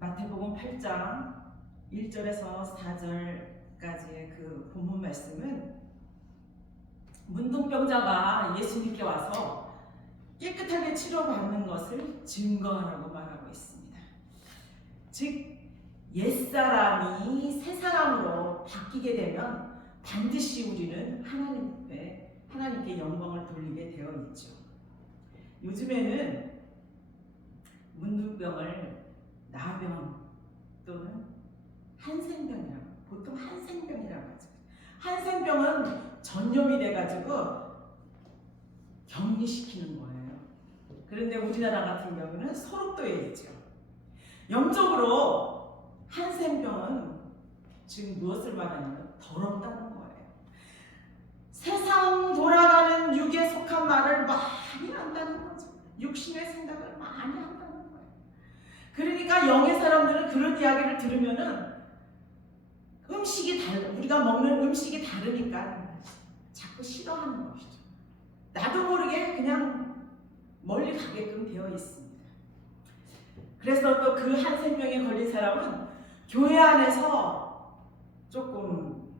마태복음 8장 1절에서 4절까지의 그 본문 말씀은 문둥병자가 예수님께 와서 깨끗하게 치료받는 것을 증거하라고 말하고 있습니다. 즉 옛사람이 새사람으로 바뀌게 되면 반드시 우리는 하나님께 영광을 돌리게 되어 있죠. 요즘에는 문둥병을 나병 또는 한센병이라고, 보통 한센병이라고 하죠. 한센병은 전염이 돼가지고 격리시키는 거예요. 그런데 우리나라 같은 경우는 소록도에 있죠. 영적으로 한센병은 지금 무엇을 말하냐면 더럽다는 거예요. 세상 돌아가는 육에 속한 말을 많이 한다는 거죠. 육신의 생각을 많이 한다는 거예요. 그러니까 영의 사람들은 그런 이야기를 들으면은 우리가 먹는 음식이 다르니까 자꾸 싫어하는 것이죠. 나도 모르게 그냥 멀리 가게끔 되어 있습니다. 그래서 또 그 한센병에 걸린 사람은 교회 안에서 조금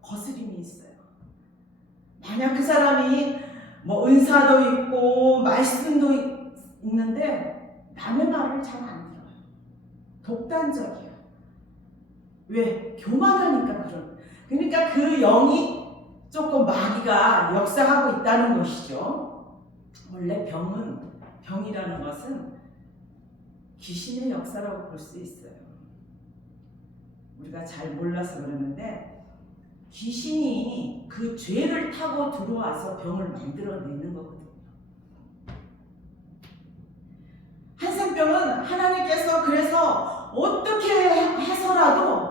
거스림이 있어요. 만약 그 사람이 은사도 있고 말씀도 있는데 남의 말을 잘 안 들어요. 독단적이야. 왜? 교만하니까 그러니까 그 영이 조금 마귀가 역사하고 있다는 것이죠. 원래 병이라는 것은 귀신의 역사라고 볼 수 있어요. 우리가 잘 몰라서 그러는데 귀신이 그 죄를 타고 들어와서 병을 만들어내는 거거든요. 한센병은 하나님께서 그래서 어떻게 해서라도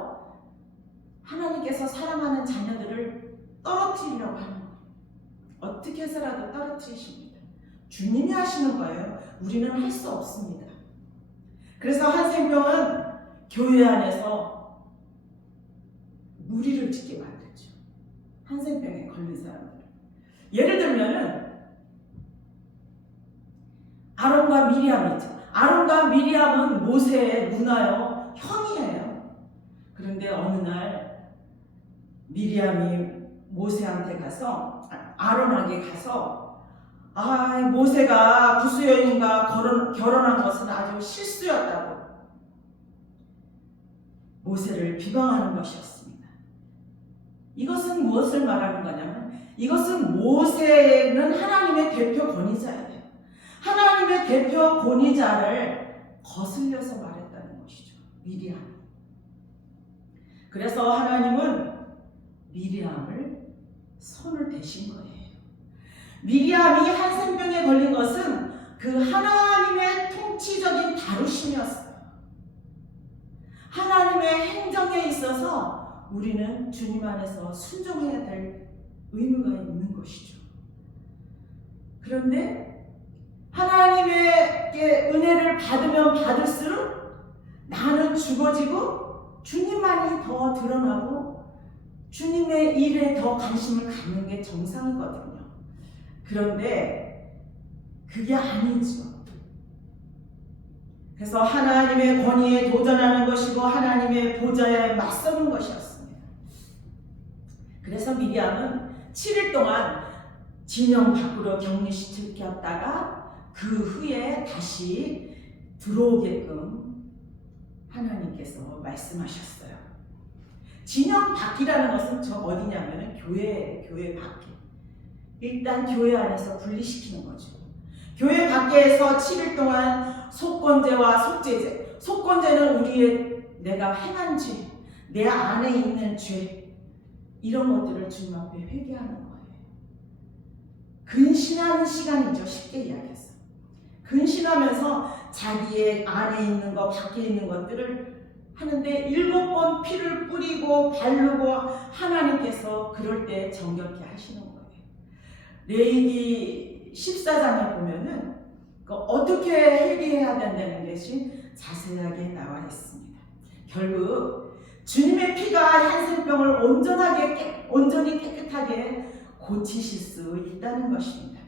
하나님께서 사랑하는 자녀들을 떨어뜨리려고 하는 거예요. 어떻게 해서라도 떨어뜨리십니다. 주님이 하시는 거예요. 우리는 할 수 없습니다. 그래서 한센병은 교회 안에서 무리를 짓게 만들죠. 한센병에 걸린 사람들. 예를 들면은 아론과 미리암이죠. 아론과 미리암은 모세의 누나요, 형이에요. 그런데 어느 날 미리암이 모세한테 가서 아론에게 가서 모세가 구스 여인과 결혼한 것은 아주 실수였다고 모세를 비방하는 것이었습니다. 이것은 무엇을 말하는 거냐면 이것은 모세는 하나님의 대표 권위자예요. 하나님의 대표 권위자를 거슬려서 말했다는 것이죠. 미리암. 그래서 하나님은 미리암을 손을 대신 거예요. 미리암이 한센병에 걸린 것은 그 하나님의 통치적인 다루심이었어요. 하나님의 행정에 있어서 우리는 주님 안에서 순종해야 될 의무가 있는 것이죠. 그런데 하나님의 은혜를 받으면 받을수록 나는 죽어지고 주님만이 더 드러나고 주님의 일에 더 관심을 갖는 게 정상이거든요. 그런데 그게 아니죠. 그래서 하나님의 권위에 도전하는 것이고 하나님의 보좌에 맞서는 것이었습니다. 그래서 미리암은 7일 동안 진영 밖으로 격리시켰다가 그 후에 다시 들어오게끔 하나님께서 말씀하셨어요. 진영 밖이라는 것은 어디냐면 교회 밖에. 일단 교회 안에서 분리시키는 거죠. 교회 밖에서 7일 동안 속건제와 속죄제. 속건제는 내가 행한 죄, 내 안에 있는 죄, 이런 것들을 주님 앞에 회개하는 거예요. 근신하는 시간이죠. 쉽게 이야기해서. 근신하면서 자기의 안에 있는 것, 밖에 있는 것들을 하는데 7번 피를 뿌리고 바르고 하나님께서 그럴 때 정결케 하시는 거예요. 레위기 14장에 보면은 어떻게 회개해야 된다는 것이 자세하게 나와 있습니다. 결국 주님의 피가 한센병을 온전히 깨끗하게 고치실 수 있다는 것입니다.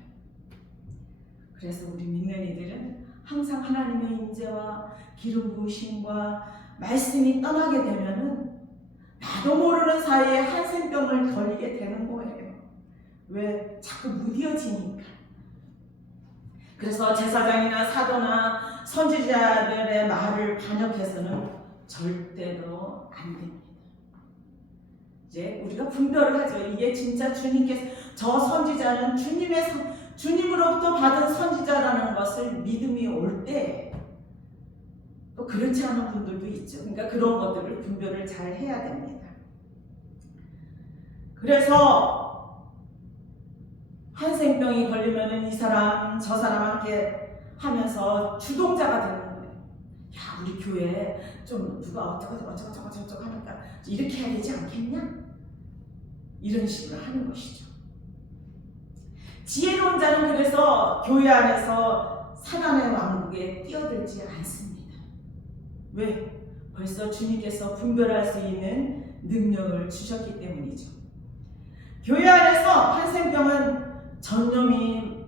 그래서 우리 믿는 이들은 항상 하나님의 임재와 기름 부으심과 말씀이 떠나게 되면은 나도 모르는 사이에 한센병을 걸리게 되는 거예요. 왜? 자꾸 무뎌지니까. 그래서 제사장이나 사도나 선지자들의 말을 반역해서는 절대로 안 됩니다. 이제 우리가 분별을 하죠. 이게 진짜 주님께서, 저 선지자는 주님으로부터 받은 선지자라는 것을 믿음이 올 때 또 그렇지 않은 분들도 있죠. 그러니까 그런 것들을 분별을 잘 해야 됩니다. 그래서 한센병이 걸리면은 이 사람 저 사람 함께 하면서 주동자가 되는 거예요. 야, 우리 교회 좀 누가 어쩌고 하니까 이렇게 해야 되지 않겠냐? 이런 식으로 하는 것이죠. 지혜로운 자는 그래서 교회 안에서 사단의 왕국에 뛰어들지 않습니다. 왜? 벌써 주님께서 분별할 수 있는 능력을 주셨기 때문이죠. 교회 안에서 한센병은 전염이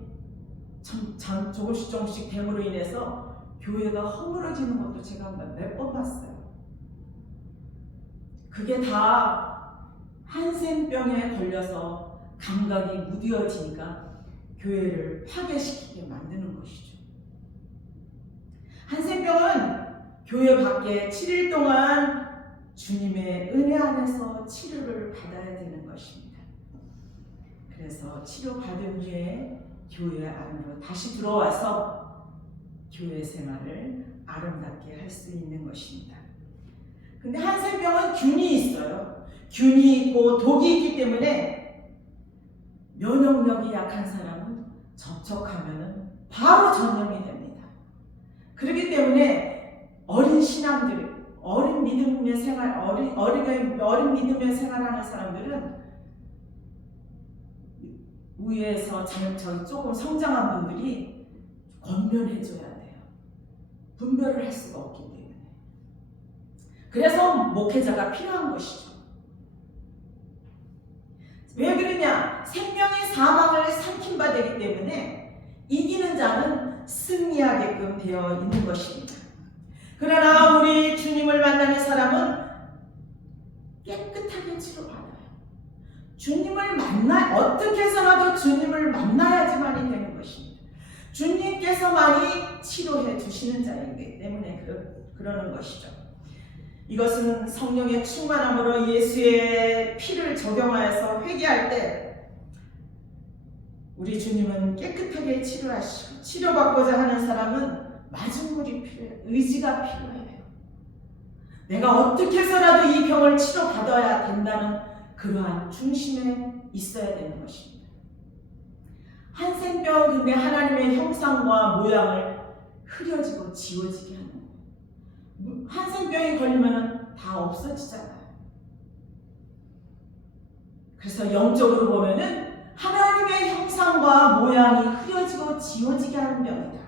조금씩 됨으로 인해서 교회가 허물어지는 것도 제가 몇 번 봤어요. 그게 다 한센병에 걸려서 감각이 무뎌지니까 교회를 파괴시키게 만드는 것이죠. 한센병은 교회 밖에 7일 동안 주님의 은혜 안에서 치료를 받아야 되는 것입니다. 그래서 치료받은 후에 교회 안으로 다시 들어와서 교회 생활을 아름답게 할 수 있는 것입니다. 근데 한센병은 균이 있어요. 균이 있고 독이 있기 때문에 면역력이 약한 사람은 접촉하면 바로 전염이 됩니다. 그렇기 때문에 어린 신앙들, 어린 믿음의 생활하는 사람들은 위에서 조금 성장한 분들이 권면해줘야 돼요. 분별을 할 수가 없기 때문에. 그래서 목회자가 필요한 것이죠. 왜 그러냐? 생명이 사망을 삼킨 바 되기 때문에 이기는 자는 승리하게끔 되어 있는 것입니다. 그러나 우리 주님을 만나는 사람은 깨끗하게 치료받아요. 주님을 어떻게 해서라도 주님을 만나야지만이 되는 것입니다. 주님께서만이 치료해 주시는 자이기 때문에 그러는 것이죠. 이것은 성령의 충만함으로 예수의 피를 적용하여서 회개할 때 우리 주님은 깨끗하게 치료하시고, 치료받고자 하는 사람은 마중물이 필요해요. 의지가 필요해요. 내가 어떻게 해서라도 이 병을 치료받아야 된다는 그러한 중심에 있어야 되는 것입니다. 한센병은 근데 하나님의 형상과 모양을 흐려지고 지워지게 하는 거예요. 한센병이 걸리면 다 없어지잖아요. 그래서 영적으로 보면은 하나님의 형상과 모양이 흐려지고 지워지게 하는 병이다.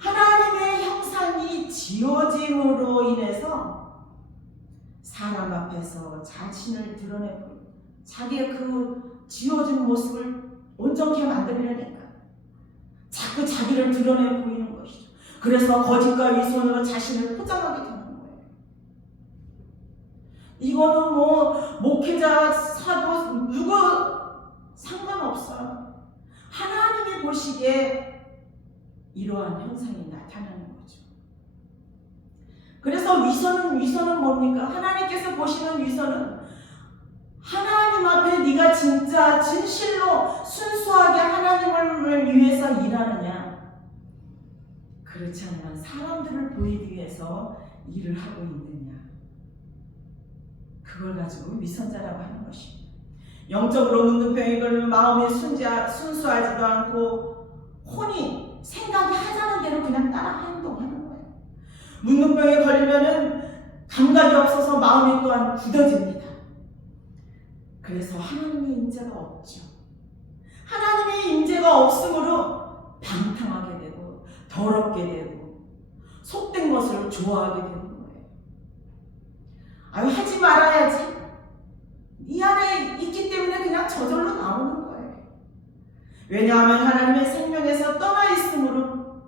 하나님의 형상이 지워짐으로 인해서 사람 앞에서 자신을 드러내고 자기의 그 지워진 모습을 온전케 만들려니까 자꾸 자기를 드러내 보이는 것이죠. 그래서 거짓과 위선으로 자신을 포장하게 되는 거예요. 이거는 목회자, 사도 누구 상관없어요. 하나님이 보시기에 이러한 현상이 나타나는 거죠. 그래서 위선은 뭡니까? 하나님께서 보시는 위선은 하나님 앞에 네가 진짜 진실로 순수하게 하나님을 위해서 일하느냐, 그렇지 않으면 사람들을 보이기 위해서 일을 하고 있느냐, 그걸 가지고 위선자라고 하는 것입니다. 영적으로 문둥병이 걸리면 마음이 순수하지도 않고 혼이 생각이 하자는 대로 그냥 따라 행동하는 거예요. 문둥병에 걸리면은 감각이 없어서 마음이 또한 굳어집니다. 그래서 하나님의 임재가 없죠. 하나님의 임재가 없으므로 방탕하게 되고 더럽게 되고 속된 것을 좋아하게 되는 거예요. 하지 말아야지. 이 안에 있기 때문에 그냥 저절로 나오는 거예요. 왜냐하면 하나님의 생명에서 떠나 있으므로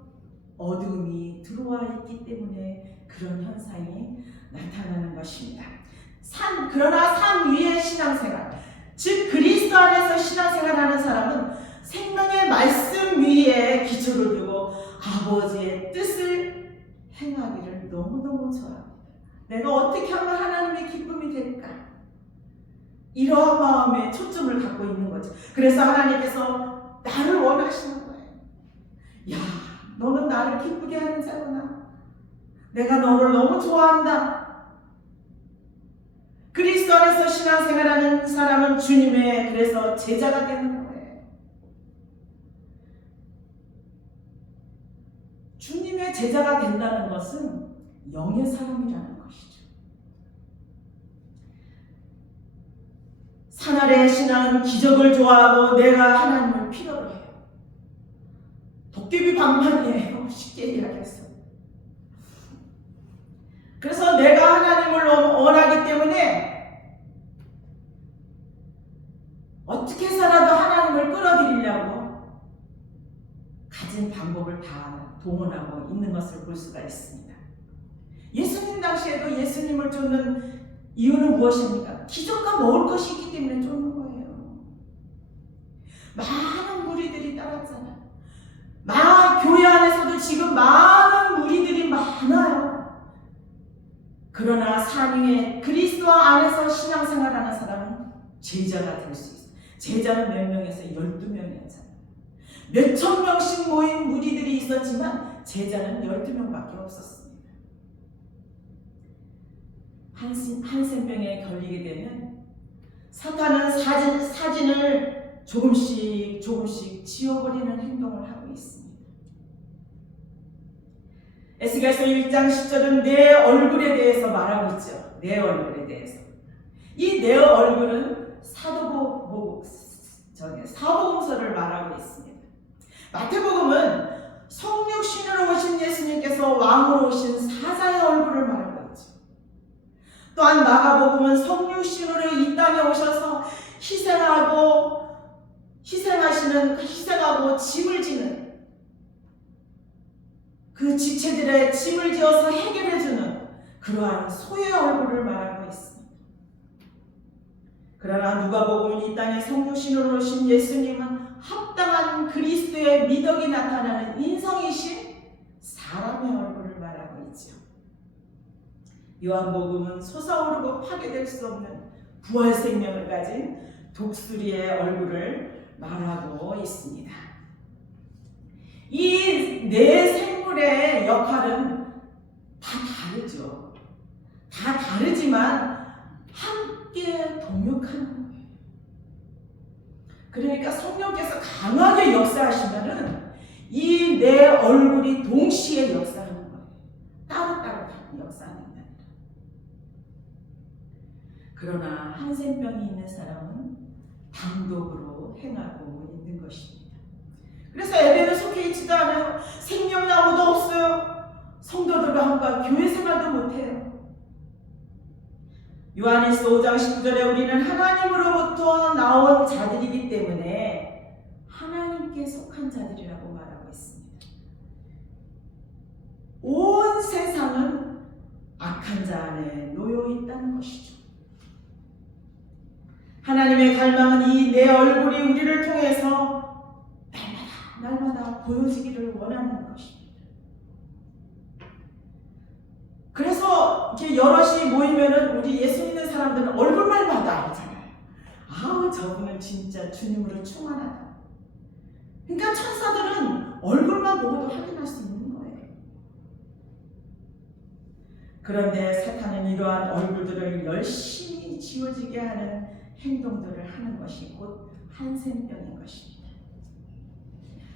어둠이 들어와 있기 때문에 그런 현상이 나타나는 것입니다. 그러나 산 위의 신앙생활, 즉 그리스도 안에서 신앙생활하는 사람은 생명의 말씀 위에 기초를 두고 아버지의 뜻을 행하기를 너무너무 좋아합니다. 내가 어떻게 하면 하나님의 기쁨이 될까? 이러한 마음에 초점을 갖고 있는 거죠. 그래서 하나님께서 나를 원하시는 거예요. 야, 너는 나를 기쁘게 하는 자구나. 내가 너를 너무 좋아한다. 그리스도 안에서 신앙생활하는 사람은 주님의 그래서 제자가 되는 거예요. 주님의 제자가 된다는 것은 영의 사람이라는 것이죠. 산아래의 신앙은 기적을 좋아하고 내가 하나님을 필요로 해요. 도깨비 방망이에요. 쉽게 이야기해서. 그래서 내가 하나님을 너무 원하기 때문에 어떻게 해서라도 하나님을 끌어들이려고 가진 방법을 다 동원하고 있는 것을 볼 수가 있습니다. 예수님 당시에도 예수님을 쫓는 이유는 무엇입니까? 기적과 먹을 것이 있기 때문에 쫓는 거예요. 많은 무리들이 따랐잖아요. 교회 안에서도 지금 많은 무리들이 많아요. 그러나 산 위에 그리스도 안에서 신앙생활하는 사람은 제자가 될 수 있어요. 제자는 몇 명에서 12명이었잖아요. 몇천 명씩 모인 무리들이 있었지만 제자는 12명밖에 없었습니다. 한센병에 걸리게 되면 사탄은 사진을 조금씩 지워버리는 행동을 하고 있습니다. 에스겔서 1장 10절은 내 얼굴에 대해서 말하고 있죠. 내 얼굴에 대해서. 이 내 얼굴은 사복음서를 말하고 있습니다. 마태복음은 성육신으로 오신 예수님께서 왕으로 오신 사자의 얼굴을 말하고 있죠. 또한 마가복음은 성육신으로 이 땅에 오셔서 희생하고 짐을 지는 그 지체들의 짐을 지어서 해결해주는 그러한 소의 얼굴을 말하고 있습니다. 그러나 누가복음은 이 땅에 성육신으로 오신 예수님은 합당한 그리스도의 미덕이 나타나는 인성이신 사람의 얼굴을 말하고 있죠. 요한복음은 솟아오르고 파괴될 수 없는 부활 생명을 가진 독수리의 얼굴을 말하고 있습니다. 이 네 생물의 역할은 다 다르죠. 다 다르지만 함께 동역하는 거예요. 그러니까 성령께서 강하게 역사하시면은 이 네 얼굴이 동시에 역사하는 거예요. 따로따로 역사하는 게 아니라. 그러나 한센병이 있는 사람은 단독으로 행하고 있는 것입니다. 그래서 예배는 속해 있지도 않아요. 생명나무도 없어요. 성도들과 함께 교회 생활도 못해요. 요한일서 5장 19절에 우리는 하나님으로부터 나온 자들이기 때문에 하나님께 속한 자들이라고 말하고 있습니다. 온 세상은 악한 자 안에 놓여 있다는 것이죠. 하나님의 갈망은 이 내 얼굴이 우리를 통해서 날마다 보여지기를 원하는 것입니다. 그래서 이렇게 여럿이 모이면은 우리 예수 믿는 사람들은 얼굴만 봐도 알잖아요. 아우, 저분은 진짜 주님으로 충만하다. 그러니까 천사들은 얼굴만 보고도 확인할 수 있는 거예요. 그런데 사탄은 이러한 얼굴들을 열심히 지워지게 하는 행동들을 하는 것이 곧 한센병인 것입니다.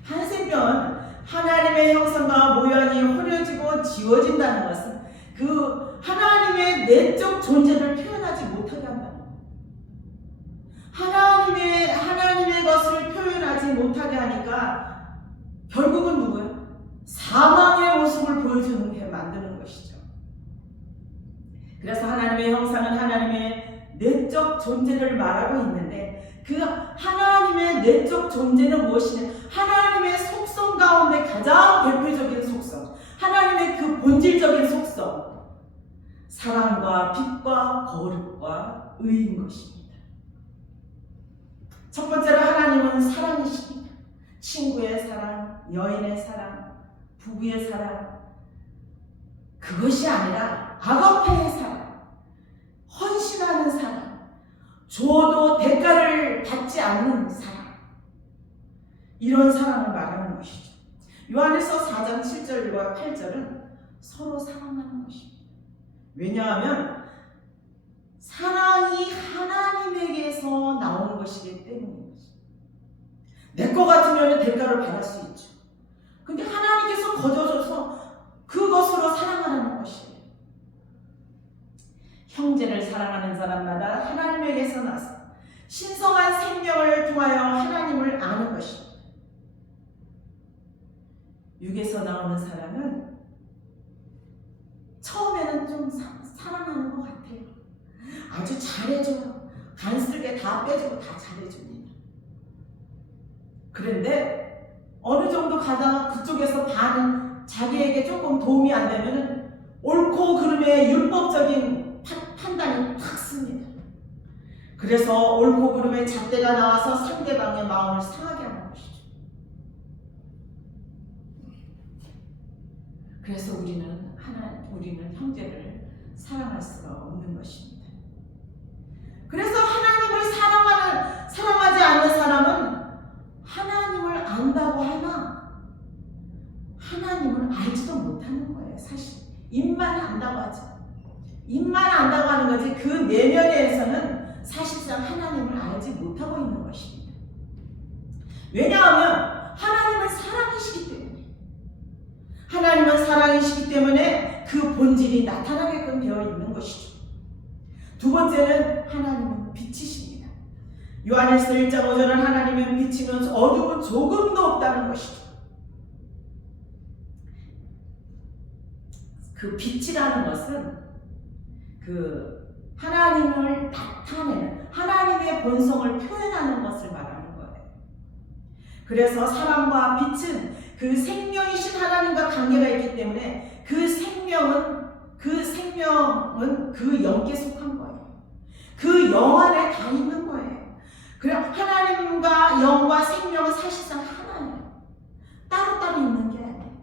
한센병은 하나님의 형상과 모양이 흐려지고 지워진다는 것은 그 하나님의 내적 존재를 표현하지 못하게 한다는 거예요. 하나님의 것을 표현하지 못하게 하니까 결국은 누구예요? 사망의 모습을 보여주는 게 만드는 것이죠. 그래서 하나님의 형상은 하나님의 내적 존재를 말하고 있는데 그 하나님의 내적 존재는 무엇이냐? 하나님의 속성 가운데 가장 대표적인 속성, 본질적인 속성, 사랑과 빛과 거룩과 의인 것입니다. 첫 번째로 하나님은 사랑이십니다. 친구의 사랑, 여인의 사랑, 부부의 사랑, 그것이 아니라 아가페의 사랑, 헌신하는 사랑, 줘도 대가를 받지 않는 사랑, 이런 사랑을 말하는 것이죠. 요한에서 4장 7절과 8절은 서로 사랑하는 것입니다. 왜냐하면 사랑이 하나님에게서 나오는 것이기 때문인 것입니다. 내 것 같으면 대가를 받을 수 있죠. 근데 하나님께서 거저줘서 그것으로 사랑하는 것이에요. 형제를 사랑하는 사람마다 하나님에게서 나서 신성한 생명을 통하여 하나님을 아는 것입니다. 육에서 나오는 사랑은 처음에는 좀 사랑하는 것 같아요. 아주 잘해줘요. 간쓸게 다 빼주고 다 잘해줍니다. 그런데 어느 정도 가다가 그쪽에서 반은 자기에게 조금 도움이 안 되면 옳고 그름의 율법적인 판단이 탁 씁니다. 그래서 옳고 그름의 잣대가 나와서 상대방의 마음을 상하게 하는 것이죠. 그래서 우리는 형제를 사랑할 수가 없는 것입니다. 그래서 하나님을 사랑하지 않는 사람은 하나님을 안다고 하나 하나님을 알지도 못하는 거예요. 사실 입만 안다고 하죠. 입만 안다고 하는 거지 그 내면에서는 사실상 하나님을 알지 못하고 있는 것입니다. 왜냐하면 하나님은 사랑이시기 때문에, 하나님은 사랑이시기 때문에 그 본질이 나타나게끔 되어 있는 것이죠. 두 번째는 하나님은 빛이십니다. 요한일서 1장 5절은 하나님은 빛이면 어둠은 조금도 없다는 것이죠. 그 빛이라는 것은 그 하나님을 나타내는, 하나님의 본성을 표현하는 것을 말하는 거예요. 그래서 사랑과 빛은 그 생명이신 하나님과 관계가 있기 때문에 그 생명은 그 영께 속한 거예요. 그 영 안에 다 있는 거예요. 그래 하나님과 영과 생명은 사실상 하나예요. 따로따로 있는 게 아니에요.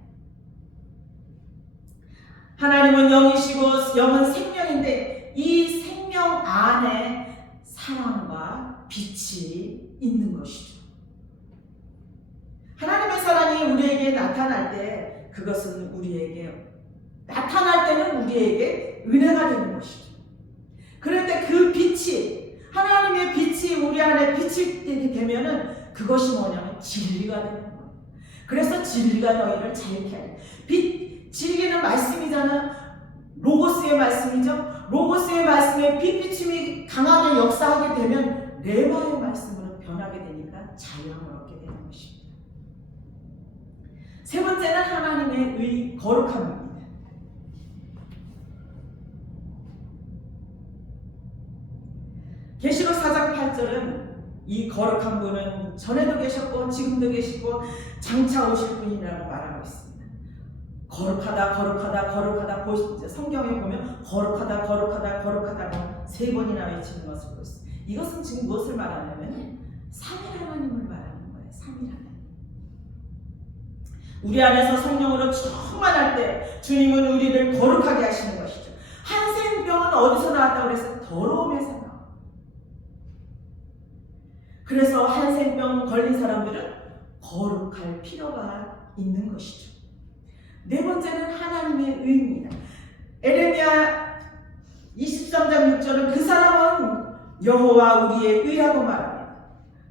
하나님은 영이시고 영은 생명인데 이 생명 안에 사랑과 빛이 있는 것이죠. 하나님의 사랑이 우리에게 나타날 때 그것은 나타날 때는 우리에게 은혜가 되는 것이죠. 그런데 그 빛이, 하나님의 빛이 우리 안에 비치게 되면은 그것이 뭐냐면 진리가 되는 거예요. 그래서 진리가 너희를 자유케 하리. 진리는 말씀이잖아. 로고스의 말씀이죠. 로고스의 말씀에 빛비침이 강하게 역사하게 되면 레마의 말씀으로 변하게 되니까 자유함을 얻게 되는 것입니다. 세 번째는 하나님의 거룩함입니다. 계시록 4장 8절은 이 거룩한 분은 전에도 계셨고 지금도 계시고 장차 오실 분이라고 말하고 있습니다. 거룩하다 성경에 보면 거룩하다 세 번이나 외치는 것을 보고 있습니다. 이것은 지금 무엇을 말하냐면 삼위 하나님을 말하는 거예요. 삼위 하나님. 우리 안에서 성령으로 충만할 때 주님은 우리를 거룩하게 하시는 것이죠. 한센병은 어디서 나왔다고 그래서 더러움에서 나와요. 그래서 한센병 걸린 사람들은 거룩할 필요가 있는 것이죠. 네 번째는 하나님의 의입니다. 에레미야 23장 6절은 그 사람은 여호와 우리의 의라고 말합니다.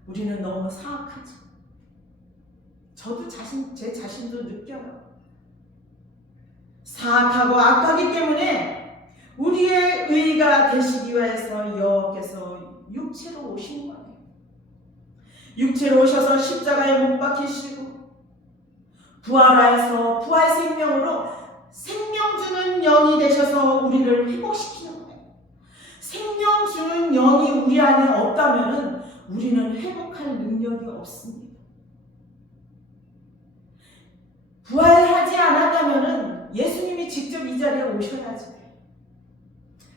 우리는 너무 사악하죠. 저도 제 자신도 느껴요. 사악하고 악하기 때문에 우리의 의가 되시기 위해서 여호와께서 육체로 오신 거예요. 육체로 오셔서 십자가에 못 박히시고 부활하여서 부활 생명으로 생명 주는 영이 되셔서 우리를 회복시키는 거예요. 생명 주는 영이 우리 안에 없다면 우리는 회복할 능력이 없습니다. 부활하지 않았다면 예수님이 직접 이 오셔야지.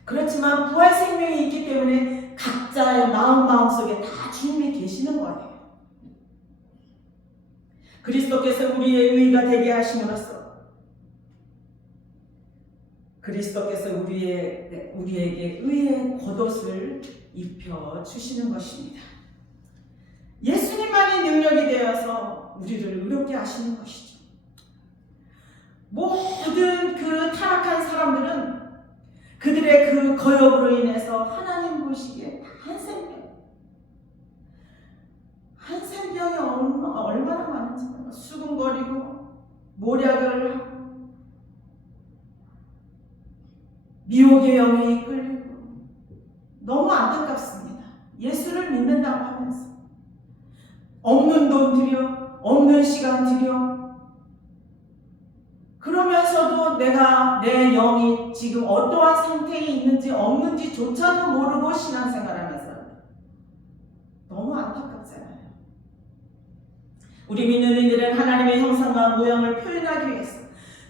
그렇지만 부활 생명이 있기 때문에 각자의 마음속에 다 주님이 계시는 거예요. 그리스도께서 우리의 의가 되게 하심으로써 그리스도께서 우리에게 의의 겉옷을 입혀 주시는 것입니다. 예수님만이 능력이 되어서 우리를 의롭게 하시는 것이죠. 모든 그 타락한 사람들은 그들의 그 거역으로 인해서 하나님 보시기에 한 생명이 얼마나 많은지 몰라. 수군거리고 모략을 하고 미혹의 영에 이끌리고 너무 안타깝습니다. 예수를 믿는다고 하면서 없는 돈 들여, 없는 시간 들여, 그러면서도 내가 내 영이 지금 어떠한 상태에 있는지 없는지조차도 모르고 신앙생활하면서 너무 안타깝잖아요. 우리 믿는 이들은 하나님의 형상과 모양을 표현하기 위해서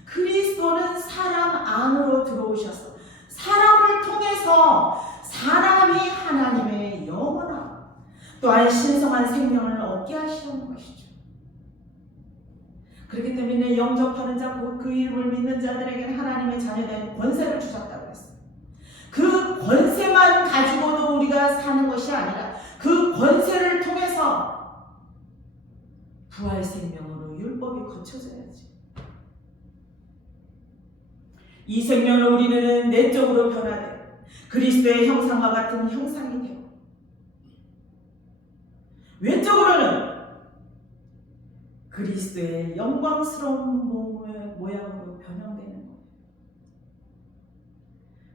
그리스도는 사람 안으로 들어오셔서 사람을 통해서 사람이 하나님의 영원하고 또한 신성한 생명을 얻게 하시는 것이죠. 그렇기 때문에 영접하는 자, 그 이름을 믿는 자들에게는 하나님의 자녀된 권세를 주셨다고 했어요. 그 권세만 가지고도 우리가 사는 것이 아니라 그 권세를 통해서 부활 생명으로 율법이 거쳐져야지. 이 생명으로 우리는 내적으로 변화되고 그리스도의 형상과 같은 형상이 되고 외적으로는 그리스도의 영광스러운 모양으로 변형되는 거예요.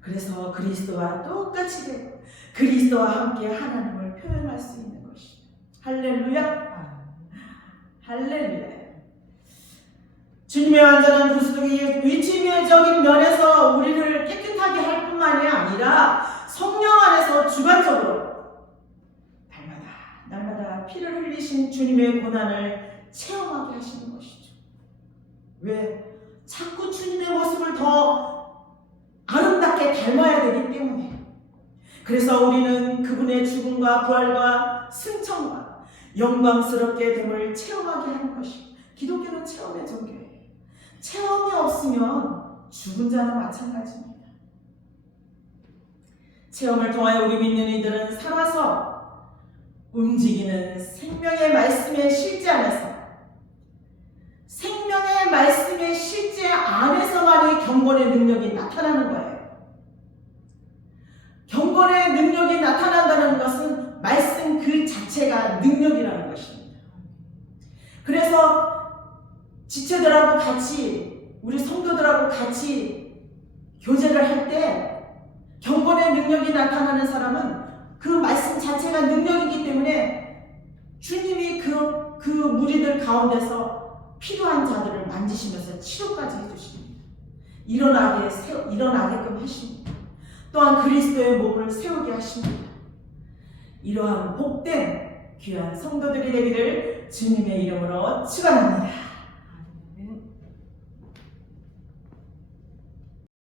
그래서 그리스도와 똑같이 되고 그리스도와 함께 하나님을 표현할 수 있는 것이죠. 할렐루야! 할렐루야! 주님의 완전한 구속이 위치적인 면에서 우리를 깨끗하게 할 뿐만이 아니라 성령 안에서 주관적으로 날마다 피를 흘리신 주님의 고난을 체험하게 하시는 것이죠. 왜? 자꾸 주님의 모습을 더 아름답게 닮아야 되기 때문에. 그래서 우리는 그분의 죽음과 부활과 승천과 영광스럽게 됨을 체험하게 하는 것입니다. 기독교는 체험의 종교예요. 체험이 없으면 죽은 자는 마찬가지입니다. 체험을 통하여 우리 믿는 이들은 살아서 움직이는 생명의 말씀의 실제 안에서 생명의 말씀의 실제 안에서만이 경건의 능력이 나타나는 거예요. 경건의 능력이 나타난다는 것은 말씀 그 자체가 능력이라는 것입니다. 그래서 지체들하고 같이 우리 성도들하고 같이 교제를 할 때 경건의 능력이 나타나는 사람은 그 말씀 자체가 능력이기 때문에 주님이 그 무리들 가운데서 필요한 자들을 만지시면서 치료까지 해주십니다. 일어나게끔 하십니다. 또한 그리스도의 몸을 세우게 하십니다. 이러한 복된 귀한 성도들이 되기를 주님의 이름으로 축원합니다.